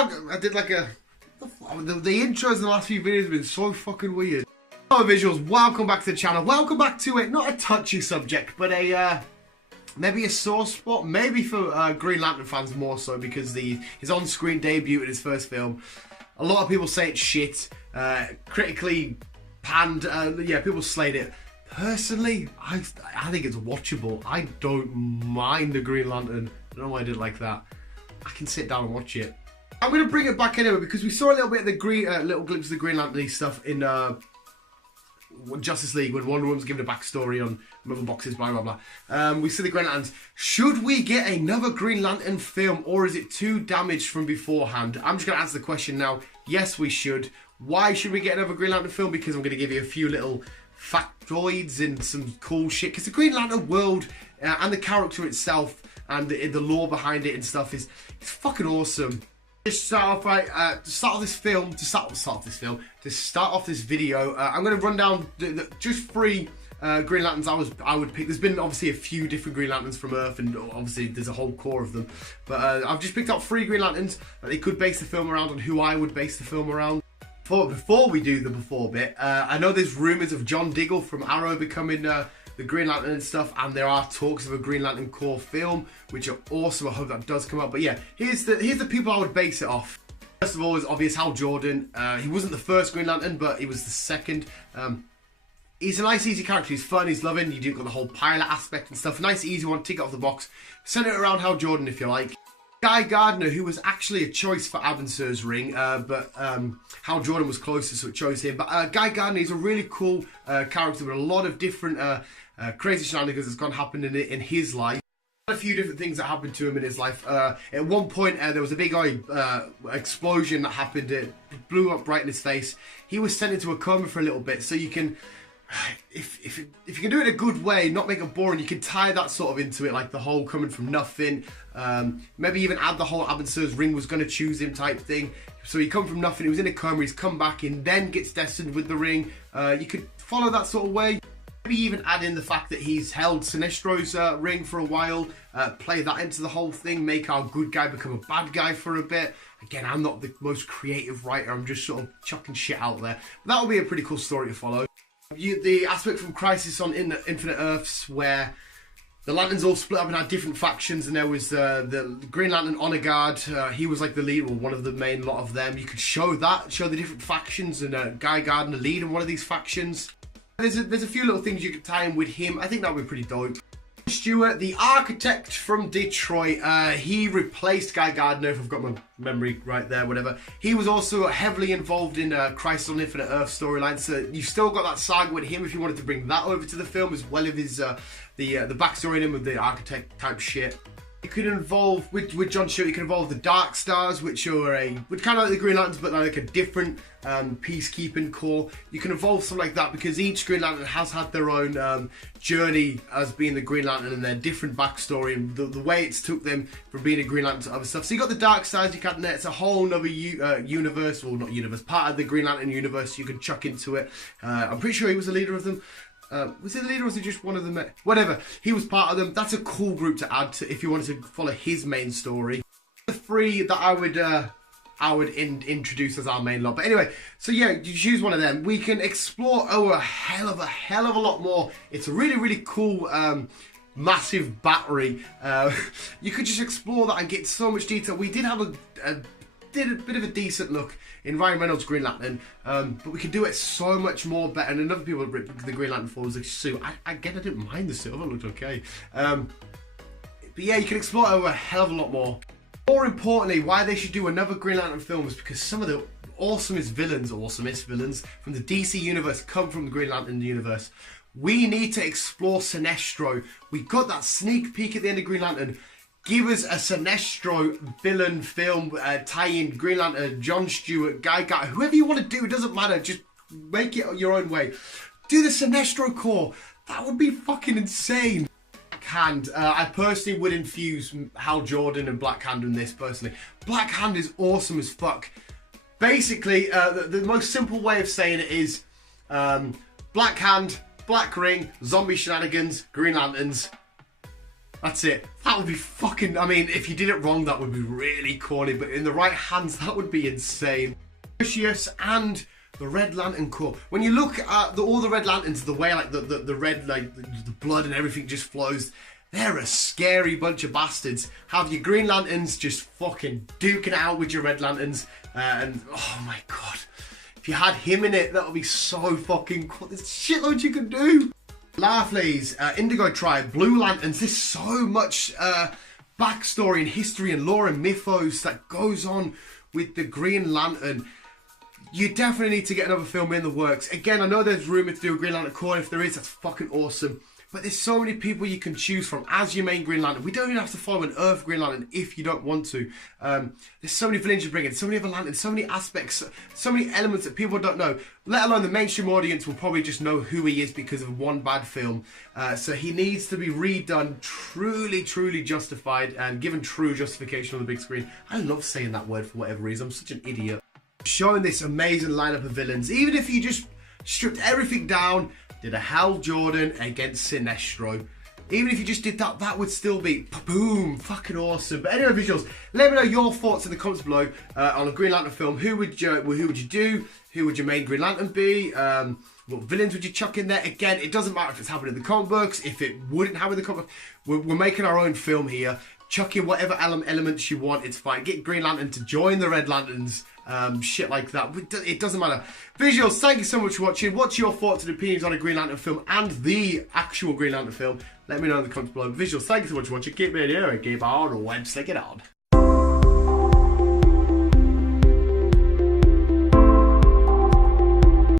I did like a... The intros in the last few videos have been so fucking weird. Hello visuals, welcome back to the channel. Welcome back to it, not a touchy subject, but a maybe a sore spot, maybe for Green Lantern fans more so, because his on-screen debut in his first film. A lot of people say it's shit, critically panned, yeah, people slayed it. Personally, I think it's watchable. I don't mind the Green Lantern. I don't know why I did like that. I can sit down and watch it. I'm going to bring it back anyway because we saw a little bit of the little glimpse of the Green Lantern stuff in Justice League when Wonder Woman's given a backstory on mother boxes, blah blah blah. We see the Green Lanterns. Should we get another Green Lantern film, or is it too damaged from beforehand? I'm just going to answer the question now. Yes, we should. Why should we get another Green Lantern film? Because I'm going to give you a few little factoids and some cool shit. Because the Green Lantern world and the character itself and the lore behind it and stuff is fucking awesome. Just start off right. To start off this video, I'm going to run down just 3 Green Lanterns I would pick. There's been obviously a few different Green Lanterns from Earth, and obviously there's a whole core of them. But I've just picked out 3 Green Lanterns that they could base the film around, and who I would base the film around. Before we do the before bit, I know there's rumours of John Diggle from Arrow becoming the Green Lantern and stuff, and there are talks of a Green Lantern core film, which are awesome. I hope that does come out. But yeah, here's the people I would base it off. First of all is obvious Hal Jordan. He wasn't the first Green Lantern, but he was the second. He's a nice, easy character. He's fun, he's loving. You do got the whole pilot aspect and stuff. Nice, easy one. Tick it off the box. Send it around Hal Jordan if you like. Guy Gardner, who was actually a choice for Abinsur's ring, but Hal Jordan was closer, so it chose him. But Guy Gardner is a really cool character with a lot of different crazy shenanigans that's gone happened in his life. A few different things that happened to him in his life. At one point, there was a big explosion that happened. It blew up right in his face. He was sent into a coma for a little bit, so you can... If you can do it in a good way, not make it boring, you can tie that sort of into it, like the whole coming from nothing. Maybe even add the whole Abinsur's ring was going to choose him type thing. So he come from nothing, he was in a coma, he's come back and then gets destined with the ring. You could follow that sort of way. Maybe even add in the fact that he's held Sinestro's ring for a while, play that into the whole thing, make our good guy become a bad guy for a bit. Again, I'm not the most creative writer, I'm just sort of chucking shit out there. But that would be a pretty cool story to follow. The aspect from Crisis on Infinite Earths where the Lanterns all split up and had different factions, and there was the Green Lantern Honor Guard. He was like the leader, or one of the main lot of them. You could show the different factions, and Guy Gardner leading one of these factions. There's a few little things you could tie in with him. I think that would be pretty dope. Stewart, the architect from Detroit, he replaced Guy Gardner, if I've got my memory right there, whatever. He was also heavily involved in Crisis on Infinite Earth storyline, so you've still got that saga with him if you wanted to bring that over to the film, as well as his the backstory in him with the architect type shit. You could involve, with John Stewart, you can involve the Dark Stars, which are kind of like the Green Lanterns, but like a different peacekeeping corps. You can involve something like that because each Green Lantern has had their own journey as being the Green Lantern and their different backstory and the way it's took them from being a Green Lantern to other stuff. So you got the Dark Stars, you can, it's a whole other universe, well not universe, part of the Green Lantern universe you can chuck into it. I'm pretty sure he was the leader of them. Was he the leader or was he just one of them? Whatever, he was part of them. That's a cool group to add to if you wanted to follow his main story. The 3 that I would introduce as our main lot. But anyway, so yeah, you choose one of them. We can explore a hell of a lot more. It's a really cool massive battery. You could just explore that and get so much detail. We did have a bit of a decent look in Ryan Reynolds' Green Lantern, but we could do it so much more better. And another people ripped the Green Lantern for was the suit. Again, I didn't mind the suit. I thought it looked okay. But yeah, you can explore it a hell of a lot more. More importantly, why they should do another Green Lantern film is because some of the awesomest villains from the DC universe come from the Green Lantern universe. We need to explore Sinestro. We got that sneak peek at the end of Green Lantern. Give us a Sinestro villain film, tie-in Green Lantern, John Stewart, Guy Gardner, whoever you want to do, it doesn't matter, just make it your own way. Do the Sinestro core, that would be fucking insane. Black Hand, I personally would infuse Hal Jordan and Black Hand in this personally. Black Hand is awesome as fuck. Basically, the most simple way of saying it is Black Hand, Black Ring, zombie shenanigans, Green Lanterns. That's it. That would be fucking, I mean, if you did it wrong, that would be really corny, but in the right hands, that would be insane. Lucius and the Red Lantern Corps. When you look at all the Red Lanterns, the way like the red, like the blood and everything just flows, they're a scary bunch of bastards. Have your Green Lanterns just fucking duking it out with your Red Lanterns, and oh my god, if you had him in it, that would be so fucking cool. There's shitloads you can do. Laughley's Indigo Tribe, Blue Lanterns. There's so much backstory and history and lore and mythos that goes on with the Green Lantern. You definitely need to get another film in the works. Again, I know there's rumour to do a Green Lantern Corps. If there is, that's fucking awesome. But there's so many people you can choose from as your main Green Lantern. We don't even have to follow an Earth Green Lantern if you don't want to. There's so many villains you bring in, so many other lanterns, so many aspects, so many elements that people don't know. Let alone the mainstream audience will probably just know who he is because of one bad film. So he needs to be redone, truly, truly justified, and given true justification on the big screen. I love saying that word for whatever reason. I'm such an idiot. Showing this amazing lineup of villains, even if you just stripped everything down, did a Hal Jordan against Sinestro. Even if you just did that, that would still be boom, fucking awesome. But anyway, visuals, let me know your thoughts in the comments below on a Green Lantern film. Who would you do? Who would your main Green Lantern be? What villains would you chuck in there? Again, it doesn't matter if it's happened in the comic books, if it wouldn't happen in the comic books. We're making our own film here. Chuck in whatever elements you want, it's fine. Get Green Lantern to join the Red Lanterns, shit like that. It doesn't matter. Visuals, thank you so much for watching. What's your thoughts and opinions on a Green Lantern film and the actual Green Lantern film? Let me know in the comments below. Visuals, thank you so much for watching. Keep it here and keep on, stick it on.